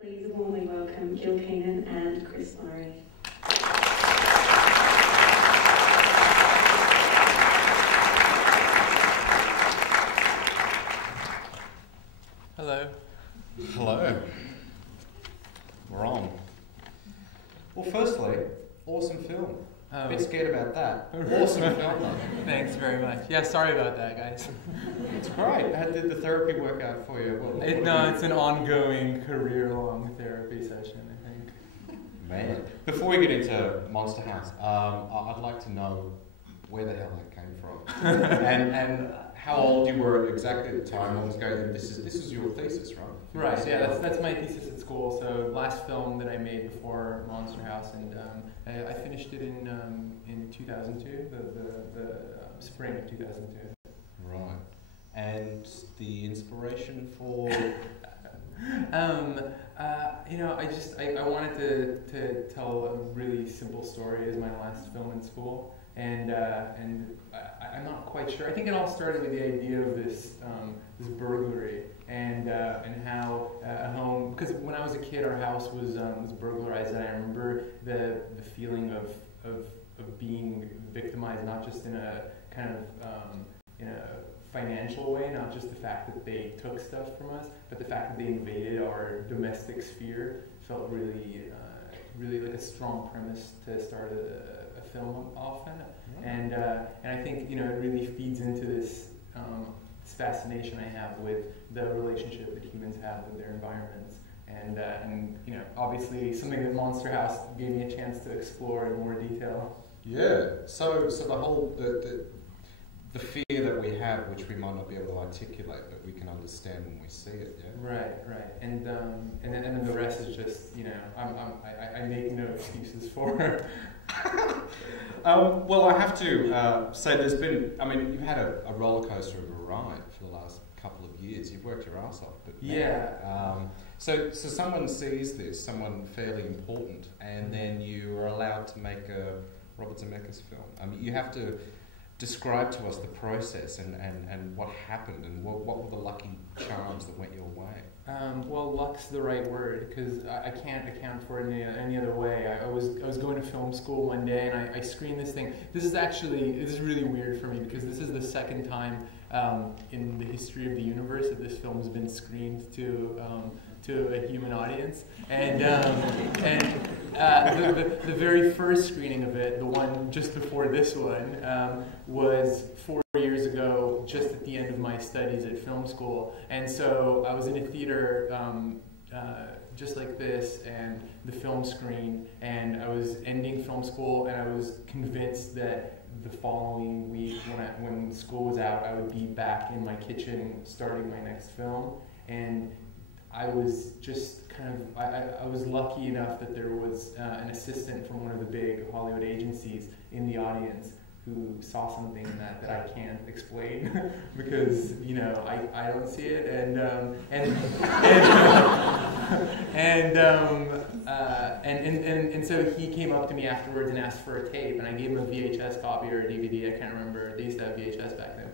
Please warmly welcome Gil Kenan and Chris Murray. Hello. Hello. We're on. Well, firstly, awesome film. A bit scared about that. Awesome film, though. Thanks very much. Yeah, sorry about that, guys. It's great. How did the therapy work out for you? It's an ongoing career-long therapy session, I think. Man. Before we get into Monster House, I'd like to know where the hell that came from, and how old you were exactly at the time. I was going. This is your thesis, right? Right. Yeah, that's my thesis at school. So last film that I made before Monster House, and I finished it in 2002, the spring of 2002. Right. And the inspiration for. I wanted to tell a really simple story as my last film in school, and I'm not quite sure. I think it all started with the idea of this burglary and how a home, because when I was a kid, our house was burglarized, and I remember the feeling of being victimized, not just in a kind of in a financial way, not just the fact that they took stuff from us, but the fact that they invaded our domestic sphere felt really like a strong premise to start a film off in. And I think it really feeds into this fascination I have with the relationship that humans have with their environments, and obviously something that Monster House gave me a chance to explore in more detail. Yeah. So the whole the fear that we have, which we might not be able to articulate, but we can understand when we see it. Yeah. Right. And then the rest is just I make no excuses for. Well, I have to say there's been. I mean, you've had a roller coaster of a ride for the last couple of years. You've worked your ass off, but yeah. So someone sees this, someone fairly important, and then you are allowed to make a Robert Zemeckis film. I mean, you have to describe to us the process and what happened and what were the lucky charms that went your way. Well, luck's the right word, because I can't account for it any other way. I was going to film school one day, and I screened this thing. This is really weird for me, because this is the second time in the history of the universe that this film has been screened to a human audience, and the very first screening of it, the one just before this one, was 4 years ago, just at the end of my studies at film school. And so I was in a theater just like this, and the film screened, and I was ending film school, and I was convinced that the following week, when school was out, I would be back in my kitchen starting my next film. And I was just I was lucky enough that there was an assistant from one of the big Hollywood agencies in the audience who saw something that I can't explain because I don't see it, and so he came up to me afterwards and asked for a tape, and I gave him a VHS copy or a DVD, I can't remember. They used to have VHS back then,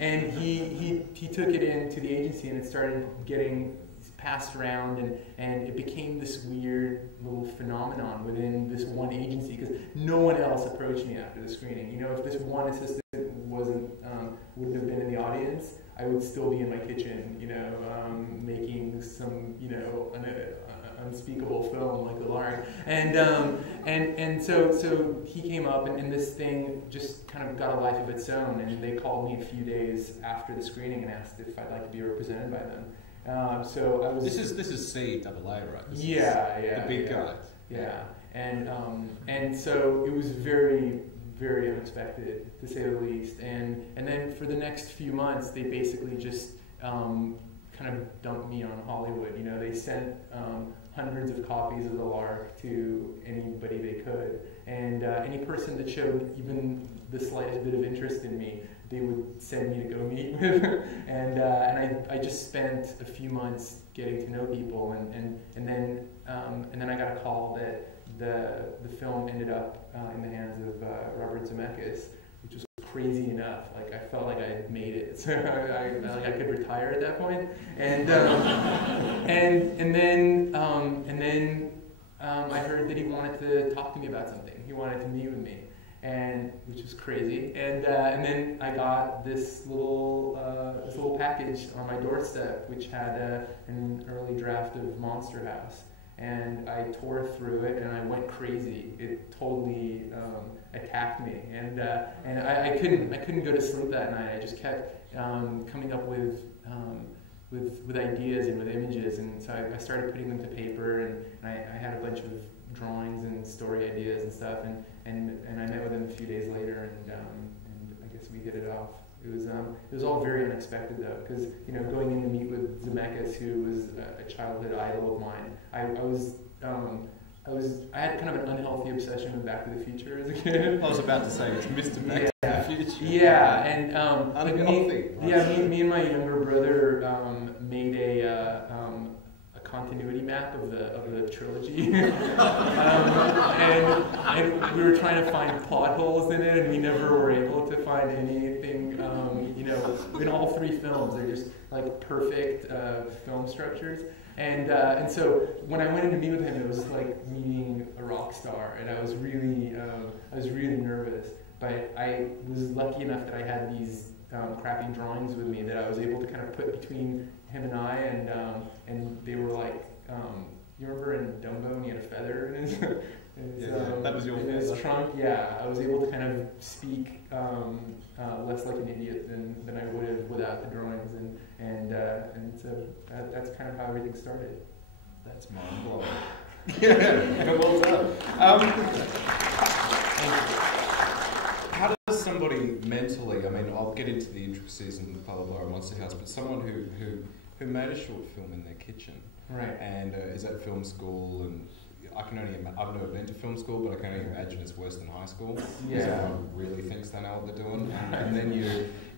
and he took it into the agency, and it started getting passed around, and it became this weird little phenomenon within this one agency, because no one else approached me after the screening. If this one assistant wouldn't have been in the audience, I would still be in my kitchen, making some, unspeakable film like The Lark. And so he came up, and this thing just kind of got a life of its own, and they called me a few days after the screening and asked if I'd like to be represented by them. So I was. This is CAA, right? Yeah, the big guy. Yeah, and so it was very, very unexpected, to say the least. And then for the next few months, they basically just kind of dumped me on Hollywood. They sent hundreds of copies of The Lark to anybody they could, and any person that showed even the slightest bit of interest in me, they would send me to go meet with. and I just spent a few months getting to know people, and then I got a call that the film ended up in the hands of Robert Zemeckis, which was crazy enough. Like I felt like I had made it, so I could retire at that point. And then I heard that he wanted to talk to me about something. He wanted to meet with me, and which was crazy. And then I got this little package on my doorstep, which had an early draft of Monster House. And I tore through it, and I went crazy. It totally attacked me, and I couldn't go to sleep that night. I just kept coming up with ideas and with images, and so I started putting them to paper, and I had a bunch of drawings and story ideas and stuff, and I met with him a few days later, and I guess we hit it off. It was all very unexpected though, because going in to meet with Zemeckis, who was a childhood idol of mine, I had kind of an unhealthy obsession with Back to the Future as a kid. I was about to say it's Mr. Back to the Future. Yeah, and me and my younger brother made a continuity map of the trilogy, and we were trying to find plot holes in it, and we never were able to find anything. In all three films, they're just like perfect film structures. And so when I went in to meet with him, it was like meeting a rock star, and I was really nervous. But I was lucky enough that I had these crappy drawings with me that I was able to kind of put between him and I, and they were like, you remember in Dumbo when he had a feather in his that was your in his trunk? Yeah, I was able to kind of speak less like an idiot than I would have without the drawings, and so that's kind of how everything started. That's mind blowing. Yeah, well done. How does somebody mentally? I mean, I'll get into the intricacies in the Palabara Monster House, but someone who made a short film in their kitchen, right, and is at film school, and I've never been to film school, but I can only imagine it's worse than high school. Yeah. Everyone really thinks they know what they're doing, and then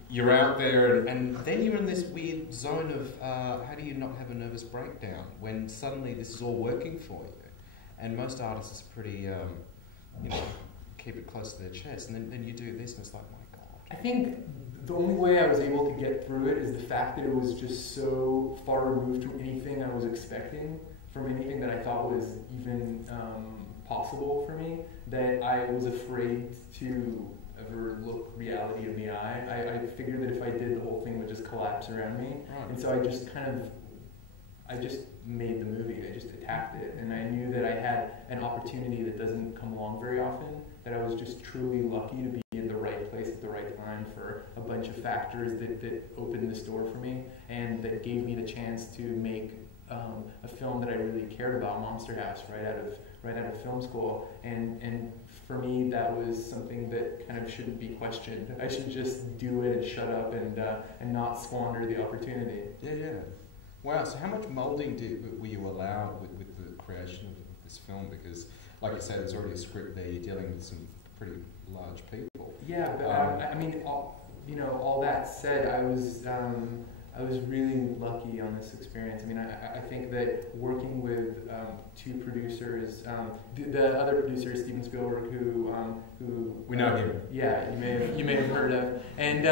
you're out there, and then you're in this weird zone of how do you not have a nervous breakdown when suddenly this is all working for you? And most artists are pretty, keep it close to their chest, and then you do this, and it's like, my God. I think the only way I was able to get through it is the fact that it was just so far removed from anything I was expecting, from anything that I thought was even possible for me, that I was afraid to ever look reality in the eye. I figured that if I did, the whole thing would just collapse around me. Right. And so I just made the movie. I just attacked it. And I knew that I had an opportunity that doesn't come along very often, that I was just truly lucky to be in the right place at the right time for a bunch of factors that opened this door for me, and that gave me the chance to make a film that I really cared about, Monster House, right out of film school, and for me that was something that kind of shouldn't be questioned. I should just do it and shut up and not squander the opportunity. Yeah. Wow. So how much molding were you allowed with the creation of this film? Because, like you said, there's already a script there. You're dealing with some pretty large people. Yeah, but I mean, all that said, I was really lucky on this experience. I mean, I think that working with two producers, the other producer is Steven Spielberg, who we know him. Yeah, you may have heard of, and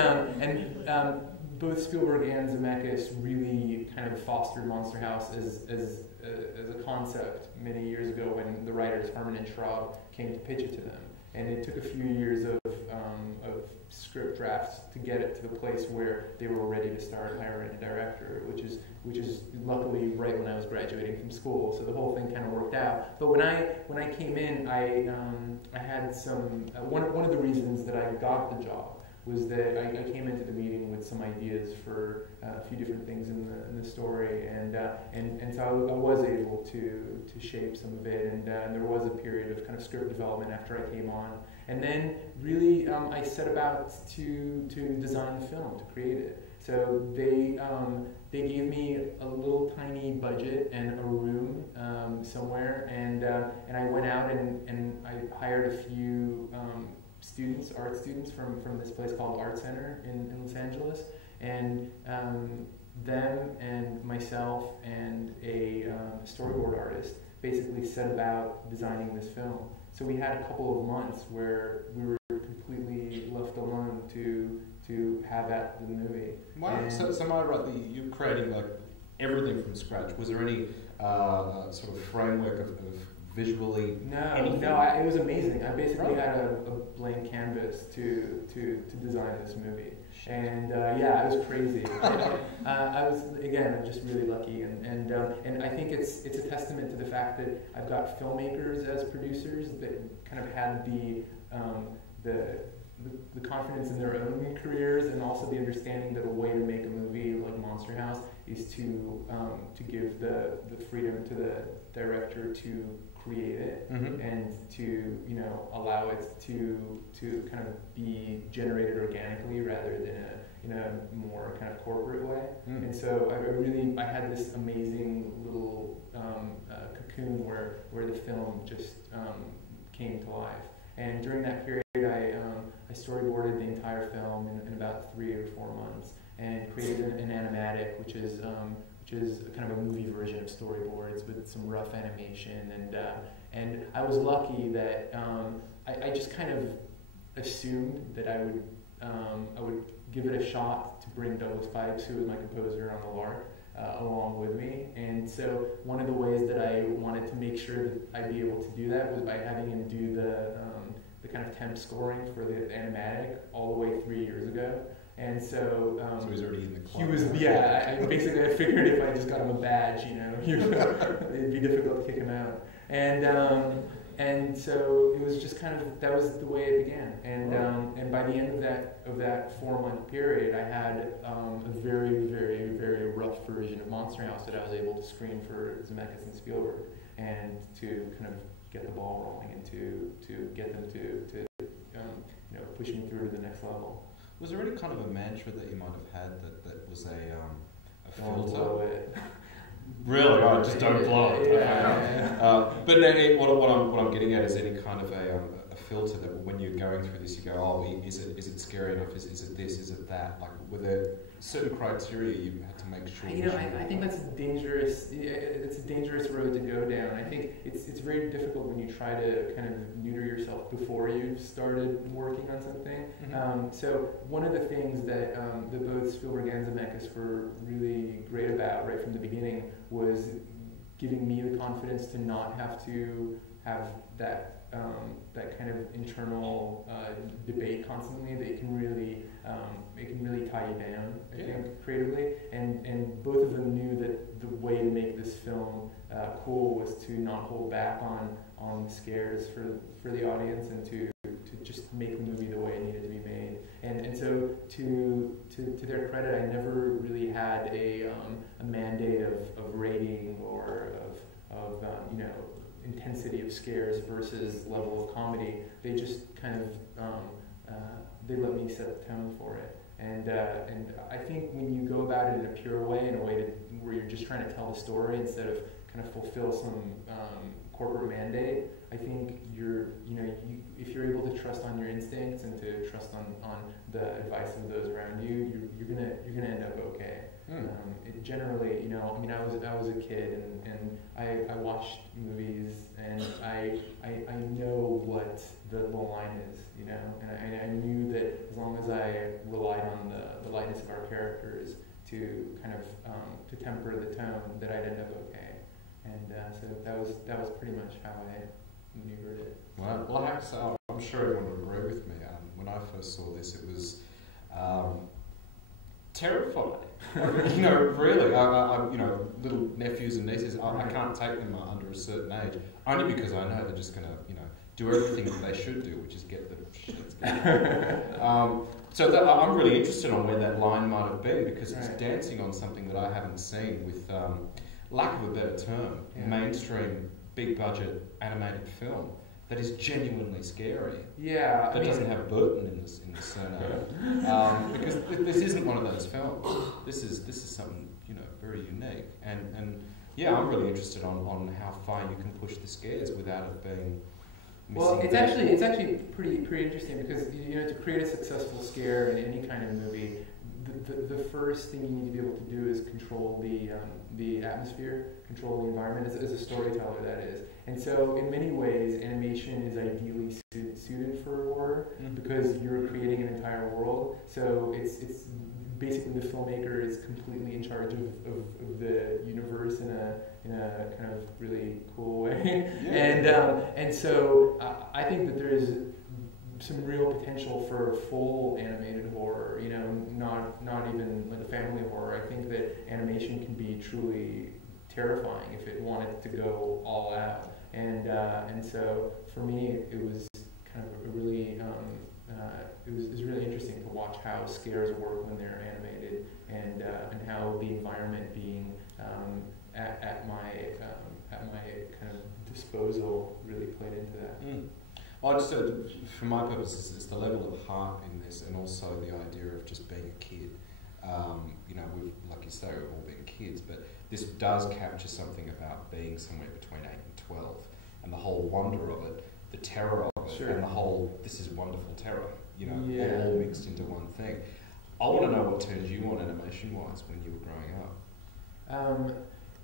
both Spielberg and Zemeckis really kind of fostered Monster House as a concept many years ago when the writers Herman and Schraub came to pitch it to them. And it took a few years of script drafts to get it to the place where they were ready to start hiring a director, which is luckily right when I was graduating from school. So the whole thing kind of worked out. But when I came in, I had some one of the reasons that I got the job was that I came into the meeting with some ideas for a few different things in the story, and so I was able to shape some of it, and there was a period of kind of script development after I came on, and then really I set about to design the film, to create it. So they gave me a little tiny budget and a room somewhere, and I went out and I hired a few art students from this place called Art Center in Los Angeles, and them and myself and a storyboard artist basically set about designing this film. So we had a couple of months where we were completely left alone to have at the movie. Wow. And So am I right that you're creating like everything from scratch? Was there any sort of framework of visually anything? No, it was amazing. I basically had a blank canvas to design this movie. And yeah, it was crazy. I was again just really lucky, and I think it's a testament to the fact that I've got filmmakers as producers that kind of had the confidence in their own careers, and also the understanding that a way to make a movie like Monster House is to give the freedom to the director to create it, and to allow it to kind of be generated organically rather than in a more kind of corporate way. And so I had this amazing little cocoon where the film just came to life. And during that period, I storyboarded the entire film in about 3 or 4 months, and created an animatic, which is kind of a movie version of storyboards with some rough animation. And I was lucky that I just kind of assumed that I would give it a shot to bring Douglas Pipes, who was my composer on the lark, along with me. And so one of the ways that I wanted to make sure that I'd be able to do that was by having him do the kind of temp scoring for the animatic all the way 3 years ago. And so so he's already in the club. He was, yeah. I figured if I just got him a badge, it'd be difficult to kick him out. And so it was just kind of, that was the way it began. And by the end of that 4-month period, I had a very, very, very rough version of Monster House that I was able to screen for Zemeckis and Spielberg, and to kind of get the ball rolling, and to get them to push me through to the next level. Was there any kind of a mantra that you might have had that was a filter? Don't blow it. Really? Oh, just don't blow it. Yeah. But what I'm getting at is any kind of a filter that when you're going through this, you go, oh, is it scary enough? Is it this? Is it that? Like, were there certain criteria you had to make sure? I think that's dangerous. It's a dangerous road to go down. I think it's very difficult when you try to kind of neuter yourself before you've started working on something. So one of the things that both Spielberg and Zemeckis were really great about right from the beginning was giving me the confidence to not have to have that kind of internal debate constantly. That it can really tie you down, I think, creatively. And both of them knew that the way to make this film cool was to not hold back on the scares for the audience, and to just make the movie the way it needed to be made. And so to their credit, I never really had a mandate of rating or of intensity of scares versus level of comedy. They just kind of they let me set the tone for it. And I think when you go about it in a pure way, in a way where you're just trying to tell the story instead of kind of fulfill some corporate mandate, I think if you're able to trust on your instincts and to trust on the advice of those around you, you're gonna end up okay. It generally, I was a kid, and I watched movies, and I know what the line is, and I knew that as long as I relied on the lightness of our characters to kind of to temper the tone, that I'd end up okay. And so that was pretty much how I maneuvered it. Well, I have to say, I'm sure everyone would agree with me. When I first saw this, it was terrifying. Really. I little nephews and nieces, I can't take them under a certain age, only because I know they're just going to, do everything that they should do, which is get the shits going. So I'm really interested on where that line might have been, because it's dancing on something that I haven't seen with, lack of a better term, mainstream, big budget animated film that is genuinely scary. Yeah, that doesn't have Burton in the surname, because this isn't one of those films. This is something very unique, and yeah, I'm really interested on how far you can push the scares without it being. Well, it's actually pretty interesting, because to create a successful scare in any kind of movie, the first thing you need to be able to do is control the atmosphere, control the environment as a storyteller, that is. And so in many ways, animation is ideally suited for horror because you're creating an entire world. So it's basically the filmmaker is completely in charge of the universe in a kind of really cool way. Yeah. And so I think that there is some real potential for full animated horror, you know, not even like a family horror. I think that animation can be truly terrifying if it wanted to go all out. And so for me, it was kind of a really it was really interesting to watch how scares work when they're animated, and how the environment being at my kind of disposal really played into that. Mm. Well, I just said, for my purposes, it's the level of heart in this, and also the idea of just being a kid. You know, we've, like you say, we've all been kids, but this does capture something about being somewhere between 8 and 12, and the whole wonder of it, the terror of it, and the whole, this is wonderful terror, you know, all mixed into one thing. I want to know what turned you on animation-wise when you were growing up.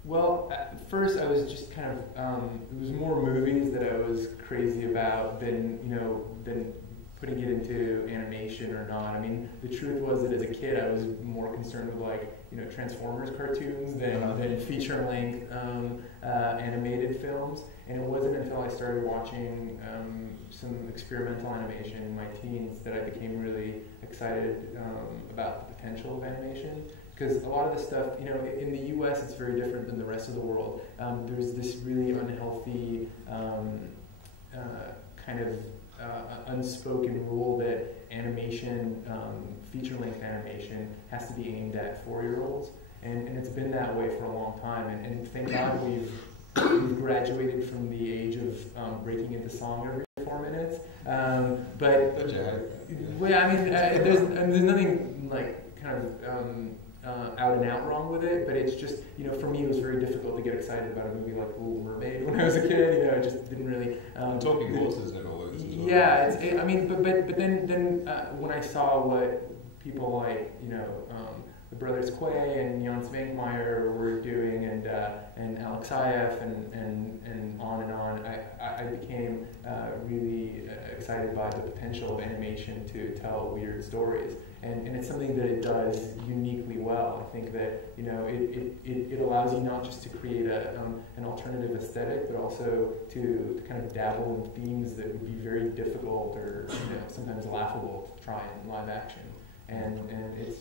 Well, at first I was just kind of, it was more movies that I was crazy about than putting it into animation or not. I mean, the truth was that as a kid I was more concerned with, like, you know, Transformers cartoons than feature-length animated films. And it wasn't until I started watching some experimental animation in my teens that I became really excited about the potential of animation. Because a lot of the stuff, you know, in the U.S. it's very different than the rest of the world. There's this really unhealthy kind of unspoken rule that animation, feature-length animation, has to be aimed at 4-year-olds, and it's been that way for a long time. And thank God we've graduated from the age of breaking into song every 4 minutes. But well, I mean, there's nothing like kind of out and out wrong with it, but it's just, you know, for me it was very difficult to get excited about a movie like The Little Mermaid when I was a kid. You know, I just didn't really. Talking horses never works. Yeah, I mean, but then when I saw what people like, you know, the brothers Quay and Jan Svankmajer were doing, and Alex Ayef and on, I became really excited by the potential of animation to tell weird stories. And it's something that it does uniquely well. I think that, you know, it allows you not just to create an alternative aesthetic, but also to kind of dabble in themes that would be very difficult or, you know, sometimes laughable to try in live action. And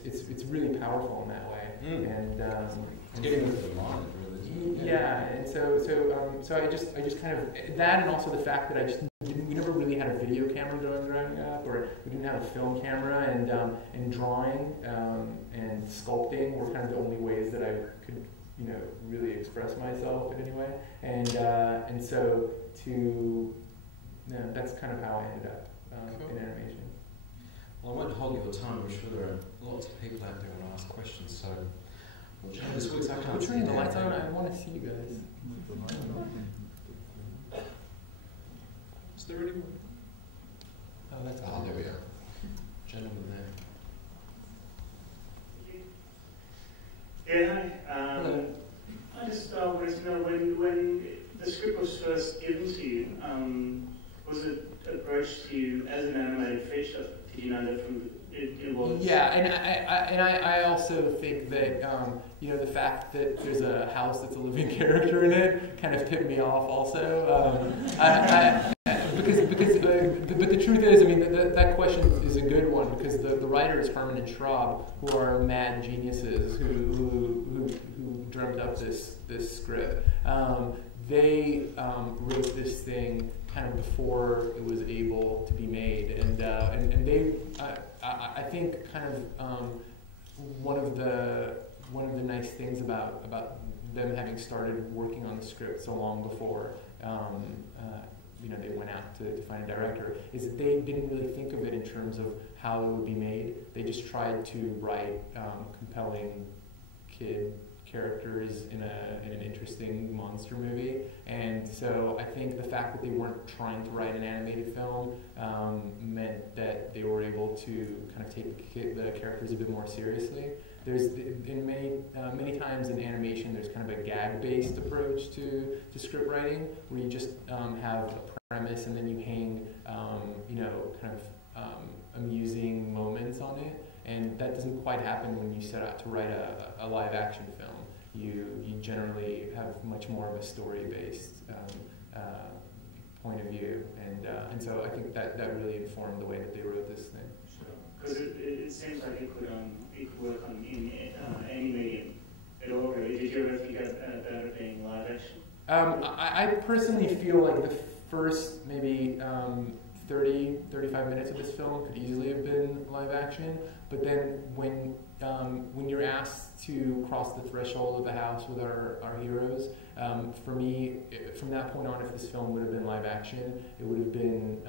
it's really powerful in that way. And it's getting into the mind, really. Yeah, and so I just kind of that, and also the fact that we never really had a video camera growing up, or we didn't have a film camera, and drawing and sculpting were kind of the only ways that I could, you know, really express myself in any way, and so that's kind of how I ended up in animation. Well, I won't hold your time. I'm sure there are lots of people out there who want to ask questions, so this week's I can't see. Turning the lights on, I want to see you guys. Is there anyone? Oh, that's cool. There we are. Gentleman there. Yeah, Hello. I just wanted to know, when the script was first given to you, was it approached to you as an animated feature? Did you know that from it was? Yeah, and I also think that you know, the fact that there's a house that's a living character in it kind of tipped me off also. But the truth is, I mean, that question is a good one, because the writers, Herman and Schraub, who are mad geniuses who dreamt up this script, they wrote this thing kind of before it was able to be made, and they, I think, kind of one of the nice things about them having started working on the script so long before you know, they went out to find a director, is that they didn't really think of it in terms of how it would be made. They just tried to write compelling kid characters in an interesting monster movie. And so I think the fact that they weren't trying to write an animated film meant that they were able to kind of take the characters a bit more seriously. There's in many times in animation there's kind of a gag-based approach to script writing where you just have a premise and then you hang kind of amusing moments on it, and that doesn't quite happen when you set out to write a live action film. You generally have much more of a story-based point of view, and so I think that really informed the way that they wrote this thing. Because it seems like it could work in any medium at all, really. Did you ever think about it being live action? I personally feel like the first maybe 30-35 minutes of this film could easily have been live action, but then when you're asked to cross the threshold of the house with our heroes, for me, from that point on, if this film would have been live action, it would have been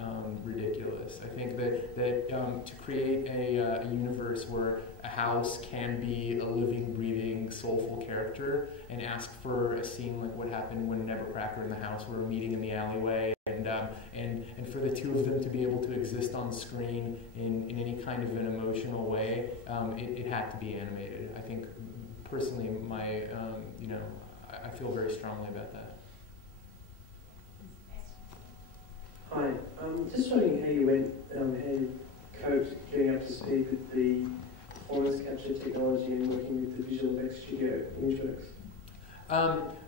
ridiculous. I think that to create a universe where a house can be a living, breathing, soulful character, and ask for a scene like what happened when Nevercracker and the house were meeting in the alleyway, and for the two of them to be able to exist on screen in any kind of an emotional way, it had to be animated. I think personally, I feel very strongly about that. Hi, just wondering how you went, how you coped getting up to speed with the performance capture technology and working with the visual effects studio, ImageWorks.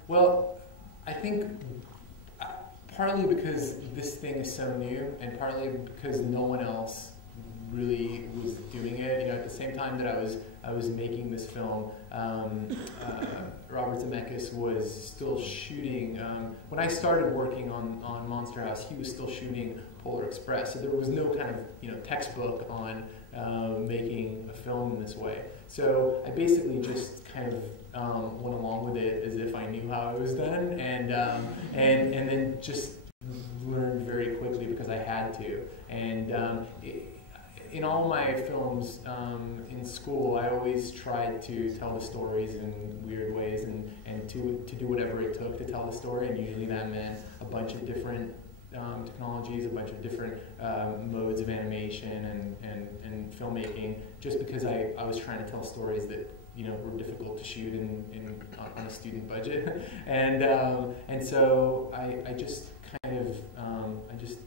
Well, I think partly because this thing is so new, and partly because no one else really was doing it. At the same time that I was making this film, Robert Zemeckis was still shooting. When I started working on Monster House, he was still shooting Polar Express, so there was no kind of textbook on making a film in this way. So I basically just kind of went along with it as if I knew how it was done, and then just learned very quickly because I had to. And in all my films in school, I always tried to tell the stories in weird ways and to do whatever it took to tell the story, and usually that meant a bunch of different technologies, a bunch of different modes of animation and filmmaking, just because I was trying to tell stories that were difficult to shoot on a student budget, and so I just kind of I just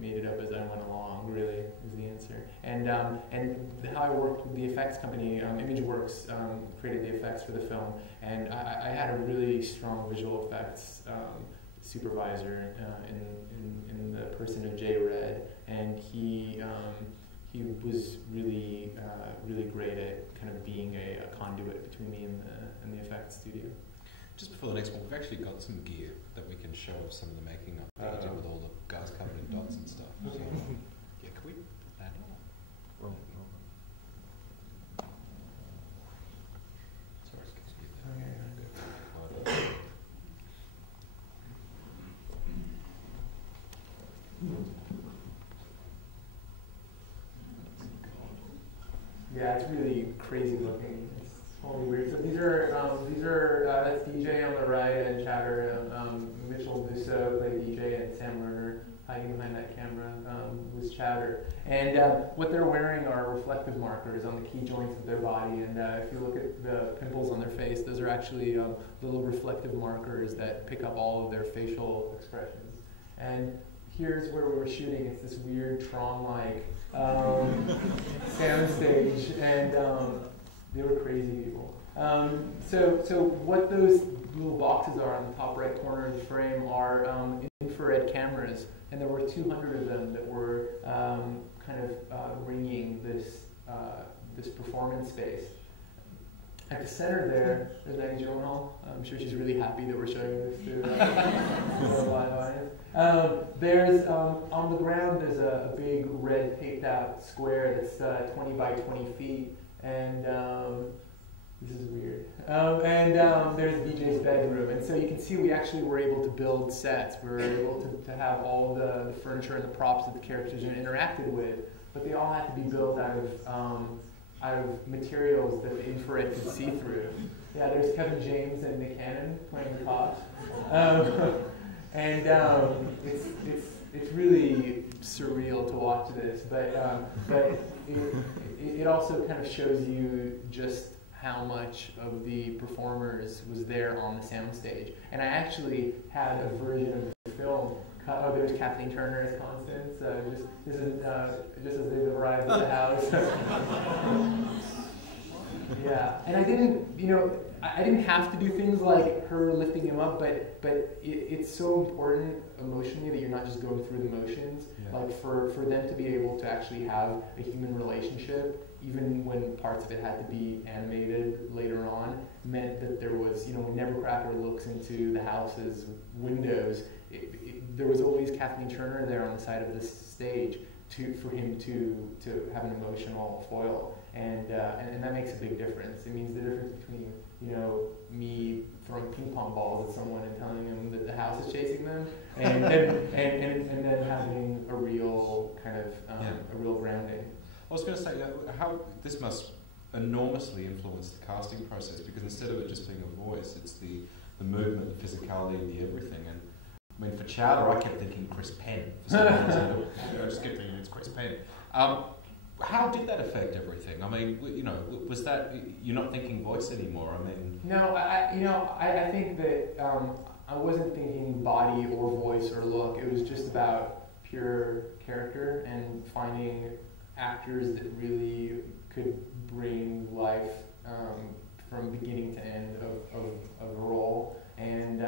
made it up as I went along, really, is the answer. And how I worked with the effects company, ImageWorks, created the effects for the film, and I had a really strong visual effects supervisor in the person of Jay Red, and he was really great at kind of being a conduit between me and the effects studio. Just before the next one, we've actually got some gear that we can show of some of the making up that you did with all the guys covered in dots and stuff. So, yeah, can we put that on? Well, Sorry, excuse me. yeah, it's really crazy looking. It's totally weird. So these are that's DJ on the right and Chowder. Mitchell Dusso played DJ, and Sam Lerner hiding behind that camera was Chowder. And what they're wearing are reflective markers on the key joints of their body. And if you look at the pimples on their face, those are actually little reflective markers that pick up all of their facial expressions. And here's where we were shooting. It's this weird Tron-like soundstage, and they were crazy people. So what those little boxes are on the top right corner of the frame are infrared cameras, and there were 200 of them that were kind of ringing this performance space. At the center there's Maggie Gyllenhaal. I'm sure she's really happy that we're showing this to a live audience. There's on the ground there's a big red taped out square that's 20 by 20 feet, and this is weird. There's DJ's bedroom, and so you can see we actually were able to build sets. We were able to have all the furniture and the props that the characters interacted with, but they all had to be built out of out of materials that the infrared could see through. Yeah, there's Kevin James and Gil Kenan playing the cops. It's really surreal to watch this, but it also kind of shows you just how much of the performers was there on the soundstage. And I actually had a version of the film. Oh, there's Kathleen Turner as Constance. Just as they've arrived at the house. Yeah, and I didn't have to do things like her lifting him up, but it's so important emotionally that you're not just going through the motions. Yeah. Like for them to be able to actually have a human relationship, even when parts of it had to be animated later on, meant that there was, when Nevercracker looks into the house's windows, there was always Kathleen Turner there on the side of the stage for him to have an emotional foil. And that makes a big difference. It means the difference between, me throwing ping pong balls at someone and telling them that the house is chasing them, and then having a real kind of a real grounding. I was going to say how this must enormously influence the casting process, because instead of it just being a voice, it's the movement, the physicality, the everything. And I mean, for Chowder, I kept thinking Chris Penn. For some reason, I just kept thinking it's Chris Penn. How did that affect everything? I mean, was that you're not thinking voice anymore? I mean, no, I think that I wasn't thinking body or voice or look. It was just about pure character and finding actors that really could bring life from beginning to end of a role. And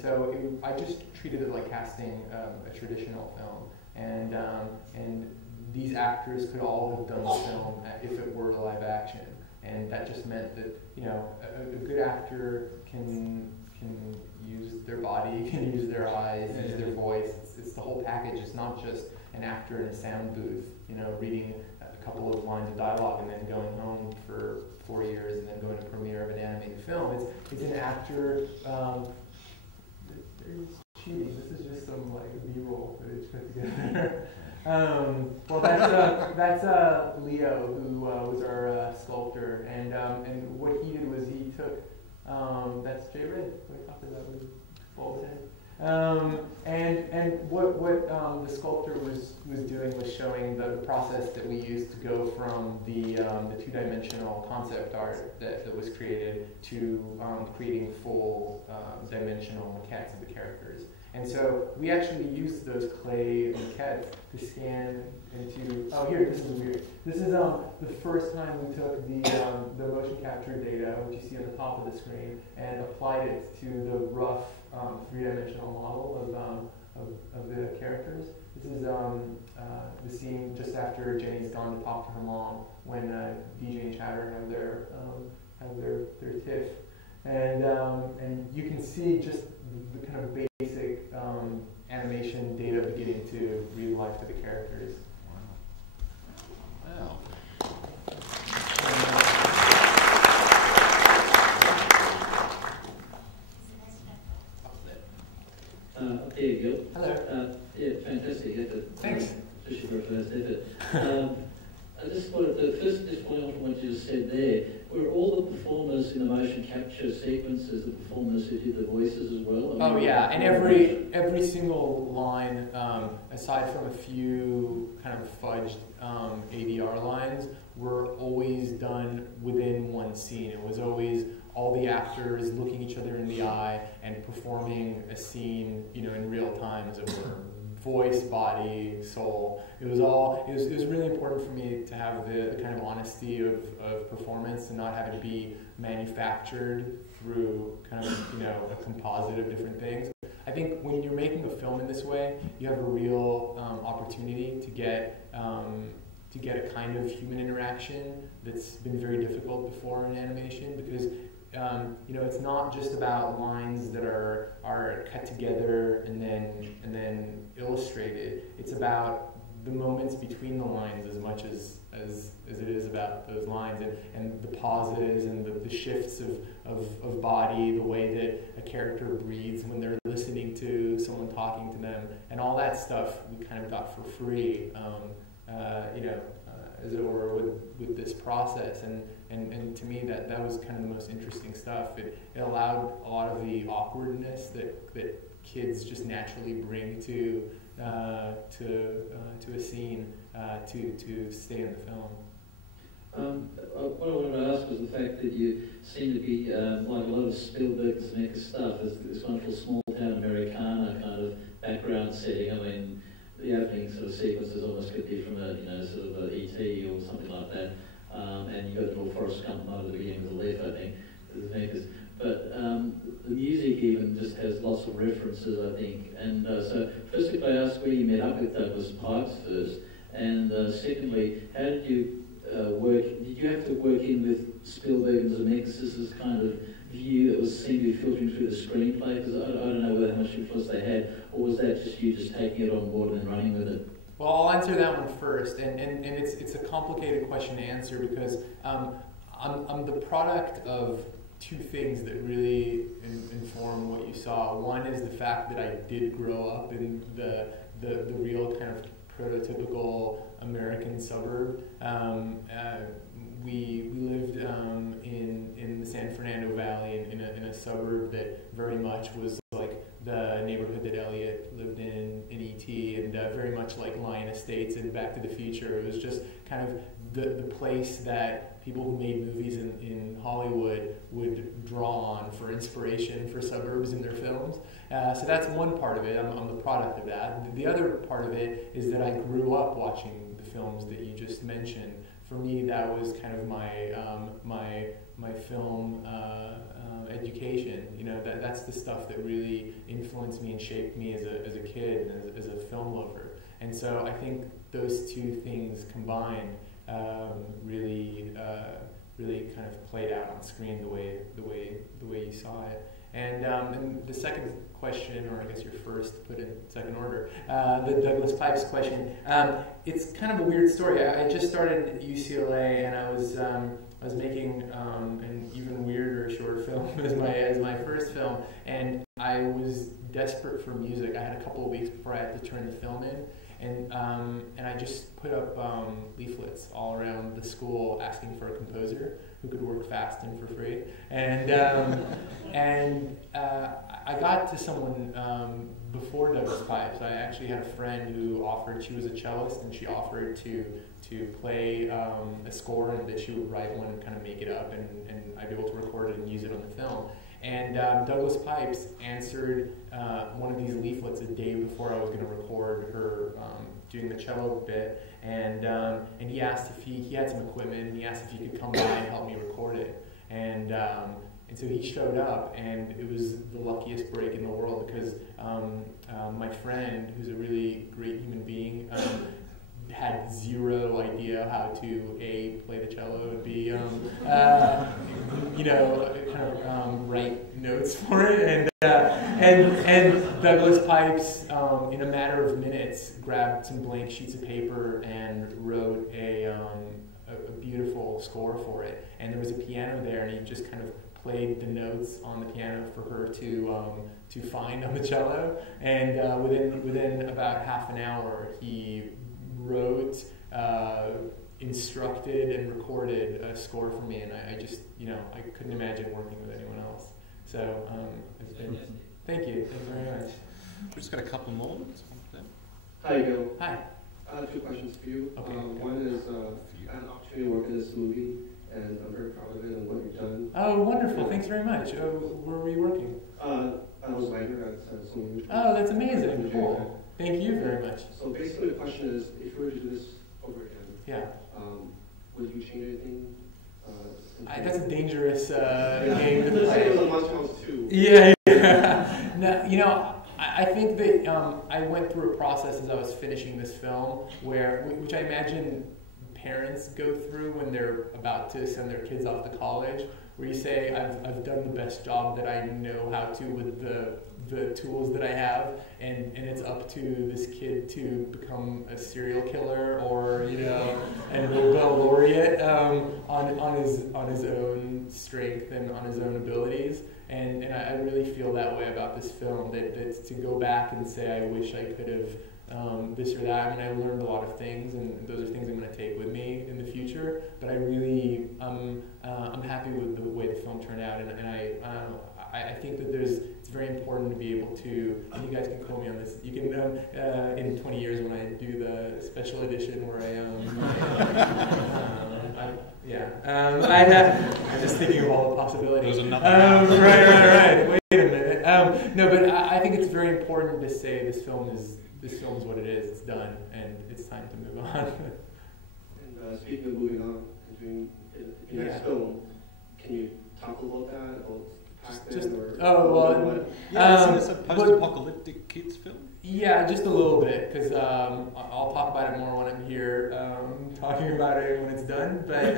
so I just treated it like casting a traditional film, and these actors could all have done the film if it were live action, and that just meant that a good actor can use their body, can use their eyes, use their voice. It's the whole package. It's not just an actor in a sound booth, reading a couple of lines of dialogue and then going home for 4 years and then going to premiere of an animated film. It's an actor. It's cheating. This is just some B-roll footage put together. Well, that's Leo, who was our sculptor, and what he did was he took that's Jay Red, what I talked about with bald head. And what the sculptor was doing was showing the process that we used to go from the two-dimensional concept art that was created to creating full dimensional maquettes of the characters. And so we actually used those clay maquettes to scan into. Oh, here, this is weird. This is the first time we took the motion capture data, which you see on the top of the screen, and applied it to the rough three-dimensional model of the characters. This is the scene just after Jenny's gone to talk to her mom when DJ and Chowder have their tiff, and you can see just the kind of basic animation data beginning to breathe life to the characters. Wow. Up here, Gil. Hello. Yeah, fantastic effort. Thanks. Especially for a first effort. I just wanted to first just point on what you just said there. Were all the performers in the motion capture sequences the performers who did the voices as well? Oh yeah, and every single line, aside from a few kind of fudged ADR lines, were always done within one scene. It was always all the actors looking each other in the eye and performing a scene, in real time, as it were. Voice, body, soul. It was really important for me to have the kind of honesty of performance and not have it be manufactured through kind of, a composite of different things. I think when you're making a film in this way, you have a real opportunity to get a kind of human interaction that's been very difficult before in animation, because it's not just about lines that are cut together and then illustrated. It's about the moments between the lines as much as it is about those lines, and the pauses and the shifts of body, the way that a character breathes when they're listening to someone talking to them, and all that stuff we kind of got for free, as it were, with with this process, and to me that was kind of the most interesting stuff. It allowed a lot of the awkwardness that kids just naturally bring to a scene to stay in the film. What I wanted to ask was the fact that you seem to be, like a lot of Spielberg and Zemeckis stuff, is this wonderful small town Americana kind of background setting. I mean, the opening sort of sequences almost could be from a, sort of a E.T. or something like that. And you've got the little Forrest Gump note at the beginning of the leaf, I think, Zemeckis. But the music even just has lots of references, I think. And so, firstly, if I ask where you met up with Douglas Pipes first, and secondly, how did you work? Did you have to work in with Spielberg and Zemeckis' kind of view that was seemed to be filtering through the screenplay? Because I don't know how much influence they had, or was that just you just taking it on board and running with it? Well, I'll answer that one first, and it's a complicated question to answer because I'm the product of two things that really inform what you saw. One is the fact that I did grow up in the real kind of prototypical American suburb. We lived in the San Fernando Valley in a suburb that very much was like the neighborhood that Elliot lived in E.T. and very much like Lion Estates and Back to the Future. It was just kind of the place that people who made movies in Hollywood would draw on for inspiration for suburbs in their films. So that's one part of it. I'm the product of that. The other part of it is that I grew up watching the films that you just mentioned. For me, that was kind of my film education. That's the stuff that really influenced me and shaped me as a kid and as a film lover. And so I think those two things combined really kind of played out on screen the way you saw it. And the second question, or I guess your first, put in second order, the Douglas Pipes question. It's kind of a weird story. I just started at UCLA, and I was making an even weirder short film as my first film, and I was desperate for music. I had a couple of weeks before I had to turn the film in. And I just put up leaflets all around the school asking for a composer who could work fast and for free. And I got to someone before Douglas Pipes. I actually had a friend who offered. She was a cellist, and she offered to play a score, and that she would write one and kind of make it up, and I'd be able to record it and use it on the film. And Douglas Pipes answered one of these leaflets a day before I was going to record her doing the cello bit, and he asked if he had some equipment, and he asked if he could come by and help me record it. And so he showed up, and it was the luckiest break in the world because my friend, who's a really great human being, had zero idea how to A, play the cello, and B, write notes for it. And Douglas Pipes, in a matter of minutes, grabbed some blank sheets of paper and wrote a beautiful score for it. And there was a piano there, and he just kind of played the notes on the piano for her to find on the cello. And within about half an hour, he wrote, instructed, and recorded a score for me, and I just, I couldn't imagine working with anyone else. So, thank you very much. We've just got a couple more. Hi, Gil. Hi. I have two questions for you. Okay. One is an opportunity to work in this movie, and I'm very proud of it and what you've done. Oh, wonderful. Thanks very much. Where were you working? I was writer at Sony. Oh, that's amazing. Cool. Thank you very much. So basically the question is, if you were to do this over again, Yeah. would you change anything? That's a dangerous game to play. It was a Lost House 2. Yeah. No, I think that I went through a process as I was finishing this film, which I imagine parents go through when they're about to send their kids off to college, where you say, I've done the best job that I know how to with the tools that I have, and it's up to this kid to become a serial killer or a Nobel laureate on his own strength and on his own abilities. And I really feel that way about this film, that to go back and say I wish I could have this or that. I mean, I learned a lot of things, and those are things I'm going to take with me in the future. But I really, I'm happy with the way the film turned out, and I think that it's very important to be able to, and you guys can quote me on this, you can, in 20 years when I do the special edition where I'm just thinking of all the possibilities. There's another right. Wait a minute. No, but I think it's very important to say this film is what it is. It's done, and it's time to move on. And speaking of moving on, doing your next film, can you talk about that? About isn't this a post-apocalyptic kids film? Yeah, just a little bit, because I'll talk about it more when I'm here talking about it when it's done. But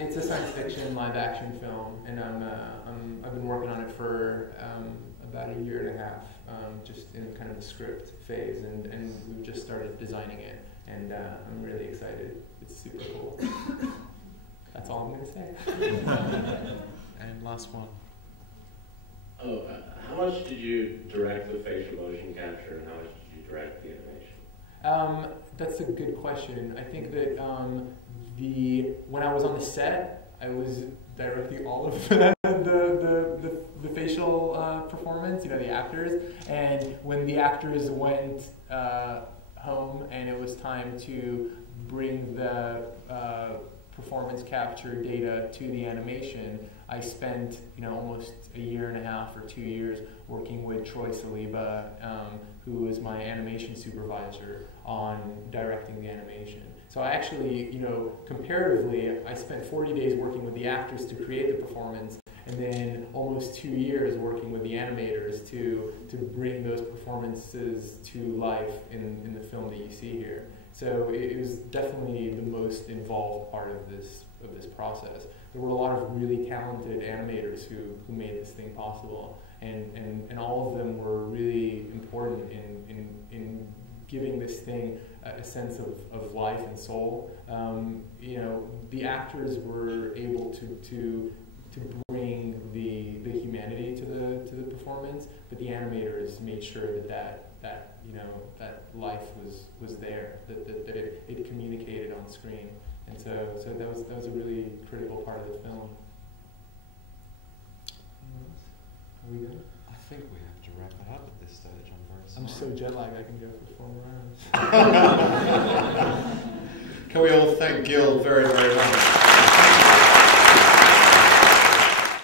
it's a science fiction live action film, and I've been working on it for about a year and a half, just in kind of the script phase, and we've just started designing it, and I'm really excited. It's super cool. That's all I'm going to say. And last one. Oh, how much did you direct the facial motion capture, and how much did you direct the animation? That's a good question. I think that when I was on the set, I was directing all of the facial performance, the actors. And when the actors went home and it was time to bring the performance capture data to the animation, I spent almost a year and a half or 2 years working with Troy Saliba, who was my animation supervisor, on directing the animation. So I actually, comparatively, I spent 40 days working with the actors to create the performance, and then almost 2 years working with the animators to bring those performances to life in the film that you see here. So it was definitely the most involved part of this process. There were a lot of really talented animators who made this thing possible, and all of them were really important in giving this thing a sense of life and soul. The actors were able to bring the humanity to the performance, but the animators made sure that life was there, that it communicated on screen, and so that was a really critical part of the film. Are we good? I think we have to wrap it up at this stage. I'm so jet lagged I can go for 4 more hours. Can we all thank Gil very, very much?